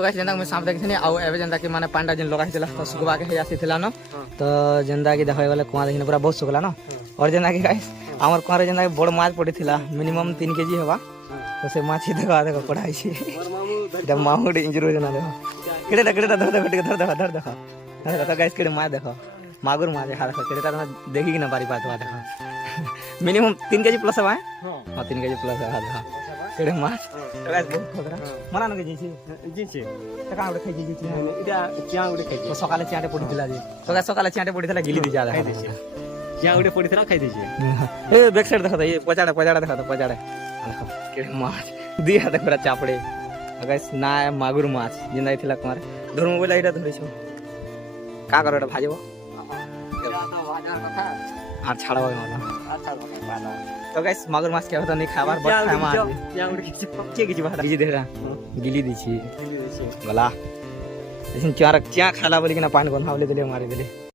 तो गाइस जेंदा मैं साफ देखिनी आ एबे जेंदा कि माने पांडा जिन लगा हितला तो सुगवा के हे आसीथिला न तो जेंदा कि देखै वाला कुआ देखिन पूरा बहुत सुगला न और जेंदा कि गाइस हमर कुआरे जेंदा कि बड़ माछ पड़िथिला मिनिमम 3 केजी हेबा तो से माछी देखा देखो पढ़ाई छी जब मामू डे इंजरो जना देखो केड़े धर देखो तो गाइस केड़े माछ देखो मागुर माछ खा देखो केड़े ता देखि कि ना बारी बात देखो मिनिमम 3 केजी प्लस है हां 3 केजी प्लस है देखो केड़े माछ तो गाइस बहुत खतरा मना न के जिछि तो का उड़े खाइ जिछि इटा क्या उड़े खाइ तो सकाले चाटे पडिथिला जे तो गाइस सकाले चाटे पडिथिला गिली दी जा खाइ देछि क्या उड़े पडिथिला खाइ देछि ए बैक साइड देखो तो ये पचाड़ा देखो तो पचाड़ा देखो केड़े माछ दिया देखो पूरा चापड़े गाइस ना मागुर माछ जिंदा थिला कुमार धर मोबाइल आइटा धरि छो का करो एटा भाजबो আর ছাড়াবো না তো গাইস মাগুর মাছ কেউ তো নেই খাবার বড় খায় মাছ কে কিছু ভাড়া গিলি দেরা গিলি দিছি গলা এসিন চার চা খালা বলি কিনা পানি গন্ধাবলে দিলে মারি দিলে